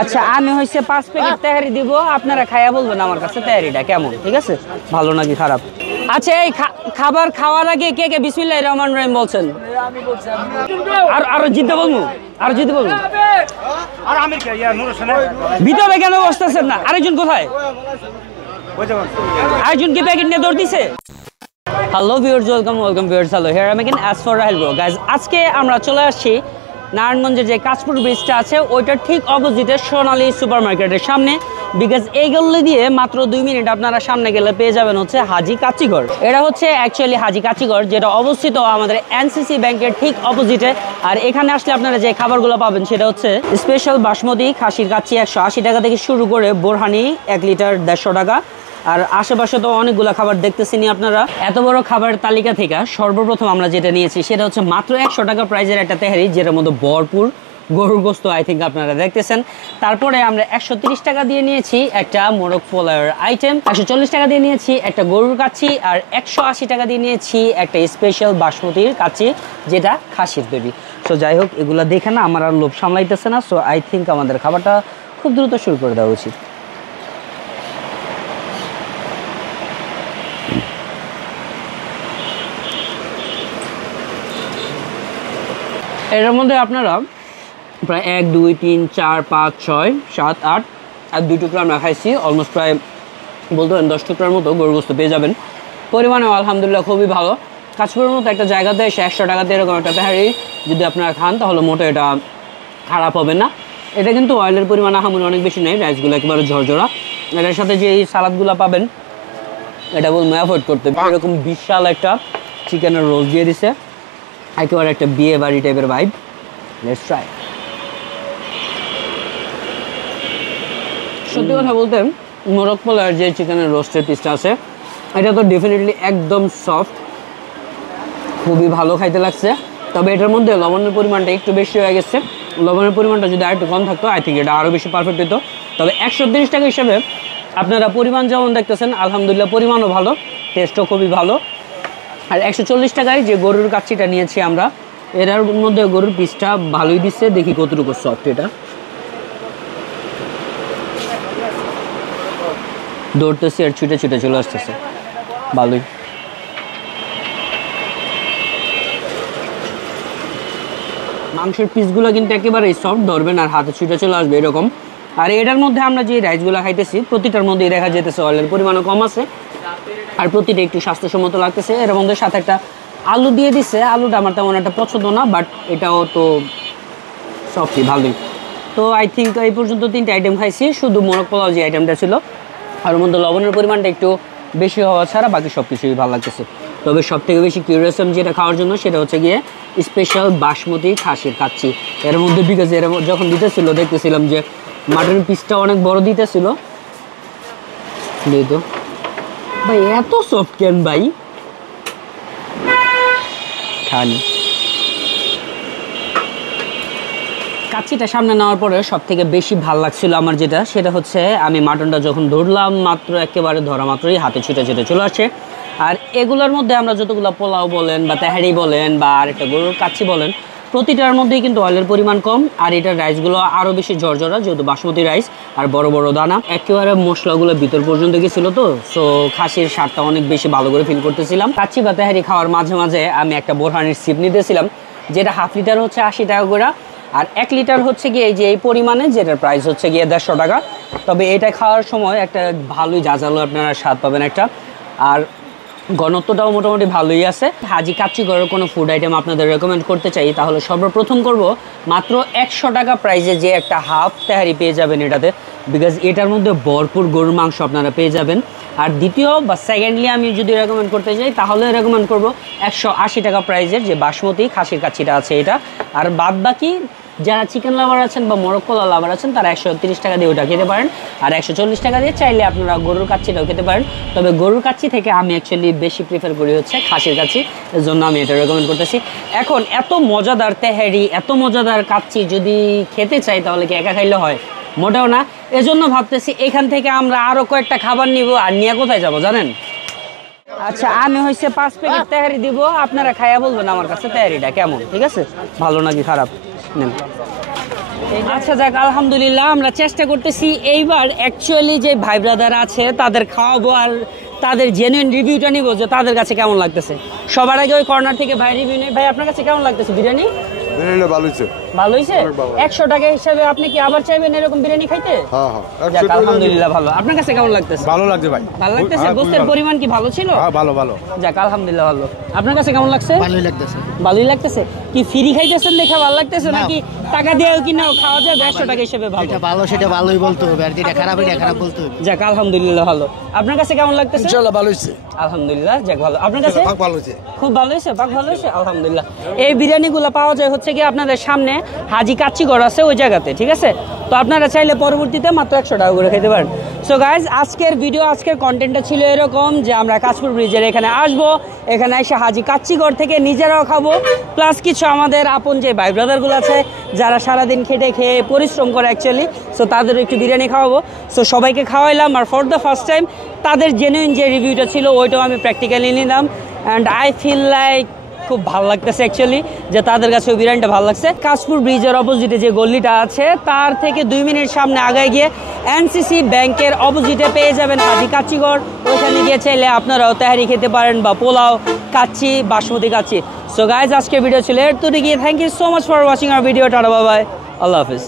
আচ্ছা আমি হচ্ছে 5 প্যাকেট তেহারি দিব, আপনারা খাইয়া বলবেন আমার কাছে তেহারিটা কেমন, ঠিক আছে, ভালো নাকি খারাপ। আচ্ছা এই খাবার খাওয়ার আগে কে কে বিসমিল্লাহির রহমানির রহিম বলছেন? আমি বলছি। আর জিদ্দা বলবো, আর জিদ্দা বলবো। আর আমির কে ইয়া নূর হোসেন ভিতরে কেন বসতেছেন না? আরেকজন কোথায়? আরেকজন কি প্যাকেট নিয়ে দৌড় দিছে? Hello viewers, welcome viewers, hello here I am again as for Rahel bro. Guys আজকে আমরা চলে আসছি নারায়ণগঞ্জের যে কাঁচপুর ব্রিজটা আছে ওইটার ঠিক অপোজিটে সোনালী সুপার মার্কেটের সামনে। বিকজ এই গল্লি দিয়ে মাত্র 2 মিনিট আপনারা সামনে গেলে পেয়ে যাবেন হচ্ছে হাজি কাচ্চিঘর। এটা হচ্ছে অ্যাকচুয়ালি হাজি কাচ্চিঘর, যেটা অবস্থিত আমাদের এনসিসি ব্যাংকের ঠিক অপোজিটে। আর এখানে আসলে আপনারা যে খাবারগুলো পাবেন সেটা হচ্ছে স্পেশাল বাসমতি খাসির কাচ্চি 180 টাকা থেকে শুরু করে বোরহানি 1 লিটার 150 টাকা। আর আশেপাশে তো অনেকগুলো খাবার দেখতেছেন আপনারা। এত বড় খাবার তালিকা থেকে সর্বপ্রথম আমরা যেটা নিয়েছি সেটা হচ্ছে মাত্র 100 টাকা প্রাইজের একটা তেহারি, যেটার মধ্যে ভরপুর গরুর গোস্ত আই থিঙ্ক আপনারা দেখতেছেন। তারপরে আমরা 130 টাকা দিয়ে নিয়েছি একটা মোরগ পোলাওয়ের আইটেম, 140 টাকা দিয়ে নিয়েছি একটা গরুর কাচ্চি, আর 180 টাকা দিয়ে নিয়েছি একটা স্পেশাল বাসমতির কাচ্চি যেটা খাসির তৈরি। সো যাই হোক, এগুলো দেখে না আমার আর লোভ সামলাইতেছে না। সো আই থিঙ্ক আমাদের খাবারটা খুব দ্রুত শুরু করে দেওয়া উচিত। এর মধ্যে আপনারা প্রায় 1 2 3 4 5 6 7 8 আর 2 টুকরা আমরা খাইছি, অলমোস্ট প্রায় বলতে পারেন 10 টুকরার মতো গরুর গোস্ত পেয়ে যাবেন। পরিমাণেও আলহামদুলিল্লাহ খুবই ভালো। কাঁচপুরের মতো একটা জায়গাতে এসে 100 টাকাতে এরকম একটা তেহারি যদি আপনারা খান তাহলে মোটে এটা খারাপ হবে না। এটা কিন্তু অয়েলের পরিমাণ আহামরি অনেক বেশি নেই, রাইসগুলো একেবারে ঝরঝরা। এটার সাথে যে এই সালাদগুলো পাবেন এটা বলবো অ্যাভয়েড করতে। এরকম বিশাল একটা চিকেনের রোল দিয়ে দিছে, একেবারে একটা বিয়ে বাড়ি টাইপের ভাইব। Let's try. সত্যি কথা বলতে মোরগ পোলাওয়ের যে চিকেনের রোস্টের পিসটা আছে এটা তো ডেফিনেটলি একদম সফট, খুবই ভালো খাইতে লাগছে। তবে এটার মধ্যে লবণের পরিমাণটা একটু বেশি হয়ে গেছে। লবণের পরিমাণটা যদি আরেকটু কম থাকতো আই থিঙ্ক এটা আরও বেশি পারফেক্ট হতো। তবে 130 টাকা হিসাবে আপনারা পরিমাণ যেমন দেখতেছেন আলহামদুলিল্লাহ পরিমাণও ভালো, টেস্টও খুবই ভালো। আর 140 টাকায় যে গরুর কাচ্চিটা নিয়েছি আমরা, এটার মধ্যে গরুর পিসটা ভালোই দিচ্ছে, দেখি কতটুকু সফট। এটা দৌড়তেছি আর ছুটে ছুটে চলে আসতেছে, ভালোই। মাংসের পিসগুলো কিন্তু একেবারেই সফট, ধরবেন আর হাতে ছুটে চলে আসবে এরকম। আর এটার মধ্যে আমরা যে রাইসগুলো খাইতেছি প্রতিটার মধ্যেই দেখা যেতেছে অয়েলের পরিমাণও কম আছে, আর প্রতিটা একটু স্বাস্থ্যসম্মত লাগতেছে। এর মধ্যে সাথে একটা আলু দিয়ে দিচ্ছে, আলুটা আমার তেমন একটা পছন্দ না, বাট এটাও তো সফটই, ভালোই। তো আই থিঙ্ক এই পর্যন্ত 3টে আইটেম খাইছি, শুধু মোরগ পোলাও যে আইটেমটা ছিল আর ওর মধ্যে লবণের পরিমাণটা একটু বেশি হওয়া ছাড়া বাকি সব কিছুই ভালো লাগতেছে। তবে সব থেকে বেশি কিউরিয়াস যেটা খাওয়ার জন্য সেটা হচ্ছে গিয়ে স্পেশাল বাসমতি খাসির কাচ্চি। এর মধ্যে বিকজ এর যখন দিতেছিল দেখতেছিলাম যে মাটনের পিসটা অনেক বড় দিতেছিল। তো ভাই এত সফট কেন ভাই, খানি। কাচ্চিটা সামনে নেওয়ার পরে সব থেকে বেশি ভালো লাগছিল আমার যেটা, সেটা হচ্ছে আমি মাটনটা যখন ধরলাম মাত্র একেবারে ধরা মাত্রই হাতে ছুটে ছুটে চলে আসে। আর এগুলোর মধ্যে আমরা যতগুলো পোলাও বলেন বা তেহারি বলেন বা আর একটা গরুর কাচ্চি বলেন প্রতিটার মধ্যেই কিন্তু অয়েলের পরিমাণ কম, আর এটার রাইসগুলো আরও বেশি ঝরঝরা যেহেতু বাসমতি রাইস, আর বড় বড় দানা, একেবারে মশলাগুলো ভিতর পর্যন্ত গেছিল। তো সো খাসির স্বাদটা অনেক বেশি ভালো করে ফিল করতেছিলাম। কাচ্চি বা তেহারি খাওয়ার মাঝে মাঝে আমি একটা বোরহানির সিপ নিতেছিলাম, যেটা হাফ লিটার হচ্ছে 80 টাকা করে, আর 1 লিটার হচ্ছে গিয়ে এই যে এই পরিমাণে, যেটার প্রাইস হচ্ছে গিয়ে 150 টাকা। তবে এটা খাওয়ার সময় একটা ভালোই জাজালো আপনারা স্বাদ পাবেন একটা, আর ঘনত্বটাও মোটামুটি ভালোই আছে। হাজি কাচ্চিঘরের কোনো ফুড আইটেম আপনাদের রেকমেন্ড করতে চাই তাহলে সর্বপ্রথম করব মাত্র 100 টাকা প্রাইসে যে একটা হাফ তেহারি পেয়ে যাবেন এটাতে, বিকজ এটার মধ্যে ভরপুর গরুর মাংস আপনারা পেয়ে যাবেন। আর দ্বিতীয় বা সেকেন্ডলি আমি যদি রেকমেন্ড করতে চাই তাহলে রেকমেন্ড করব 180 টাকা প্রাইসের যে বাসমতি খাসির কাচ্চিটা আছে এটা। আর বাদ বাকি যারা চিকেন লাভার আছেন বা মোরগ পোলাও লাভার আছেন তারা 130 টাকা দিয়ে ওটা খেতে পারেন, আর 140 টাকা দিয়ে চাইলে আপনারা গরুর কাচ্চিটাও খেতে পারেন। তবে গরুর কাচ্চি থেকে আমি অ্যাকচুয়ালি বেশি প্রিফার করি হচ্ছে খাসির কাচ্চি, এর জন্য আমি এটা রেকমেন্ড করতেছি। এখন এত মজাদার তেহারি, এত মজাদার কাচ্চি যদি খেতে চাই তাহলে কি একা খাইলে হয়? মোটেও না। এজন্য ভাবতেছি এখান থেকে আমরা আরও কয়েকটা খাবার নিব, আর নিয়ে কোথায় যাব জানেন? আচ্ছা আমি হচ্ছে 5 প্যাকেট তেহারি দিব, আপনারা খাইয়া বলবেন আমার কাছে তেহারিটা কেমন, ঠিক আছে, ভালো নাকি খারাপ। নেন আচ্ছা যাক, আলহামদুলিল্লাহ আমরা চেষ্টা করতেছি এইবার অ্যাকচুয়ালি যে ভাই ব্রাদার আছে তাদের খাওয়াবো আর তাদের জেনুইন রিভিউটা নিবো যে তাদের কাছে কেমন লাগতেছে। সবার আগে ওই কর্নার থেকে ভাই রিভিউ নেই। ভাই আপনার কাছে কেমন লাগতেছে বিরিয়ানি? ভালো হয়েছে। ভালো হয়েছে? 100 টাকা হিসাবে আপনি কি আবার চাইবেন এরকম বিরিয়ানি খাইতে? হ্যাঁ যাক, আলহামদুলিল্লাহ ভালো। আপনার কাছে কেমন লাগতেছে? ভালো লাগছে ভাই। ভালো লাগতেছে? গোস্তের পরিমাণ কি ভালো ছিল? হ্যাঁ ভালো ভালো। যাক, আলহামদুলিল্লাহ ভালো। আপনার কাছে কেমন লাগছে? ভালোই লাগতেছে। ভালোই লাগতেছে। কি ফ্রি খাইতেছেন দেখে ভালো লাগতেছে নাকি টাকা দিয়েও কিনাও খাওয়া যায় 150 টাকা হিসেবে ভালো? এটা ভালো সেটা ভালোই বলতে হবে, আর যেটা খারাপ এটা খারাপ বলতে হবে। যাক, আলহামদুলিল্লাহ ভালো। আপনার কাছে কেমন লাগতেছে? ইনশাআল্লাহ ভালো হয়েছে। আলহামদুলিল্লাহ, যাক ভালো। আপনার কাছে? ভালো হয়েছে। খুব ভালো হয়েছে, পাক ভালো হয়েছে, আলহামদুলিল্লাহ। এই বিরিয়ানিগুলো পাওয়া যায় হচ্ছে কি আপনাদের সামনে হাজি কাচ্চিঘর আছে ওই জায়গাতে, ঠিক আছে? তো আপনারা চাইলে পরবর্তীতে মাত্র 100 টাকা করে খেতে পারেন। সো গাইজ, আজকের কন্টেন্টটা ছিল এরকম যে আমরা কাশপুর ব্রিজের এখানে আসবো, এখানে এসে হাজি কাচ্চিঘর থেকে নিজেরাও খাবো, প্লাস কিছু আমাদের আপন যে ভাই ব্রাদারগুলো আছে যারা সারাদিন খেটে খেয়ে পরিশ্রম করে অ্যাকচুয়ালি, সো তাদের একটু বিরিয়ানি খাওয়াবো। সো সবাইকে খাওয়াইলাম, আর ফর দ্য ফার্স্ট টাইম তাদের জেনুইন যে রিভিউটা ছিল ওইটাও আমি প্র্যাকটিক্যালি নিলাম। অ্যান্ড আই ফিল লাইক খুব ভালো লাগতেছে অ্যাকচুয়ালি যে তাদের কাছে ওই বিরিয়ানিটা ভালো লাগছে। কাশপুর ব্রিজের অপোজিটে যে গলিটা আছে তার থেকে 2 মিনিট সামনে আগায় গিয়ে এনসিসি ব্যাংকের অপোজিটে পেয়ে যাবেন হাজি কাচ্চিঘর। ওইখানে গিয়ে চাইলে আপনারাও তেহারি খেতে পারেন বা পোলাও, কাচ্চি, বাসমতি কাচ্চি। সো গাইজ, আজকের ভিডিও ছিল এর তো গিয়ে। Thank you so much for watching our video. টাটা, বাই বাই, আল্লাহ হাফিজ।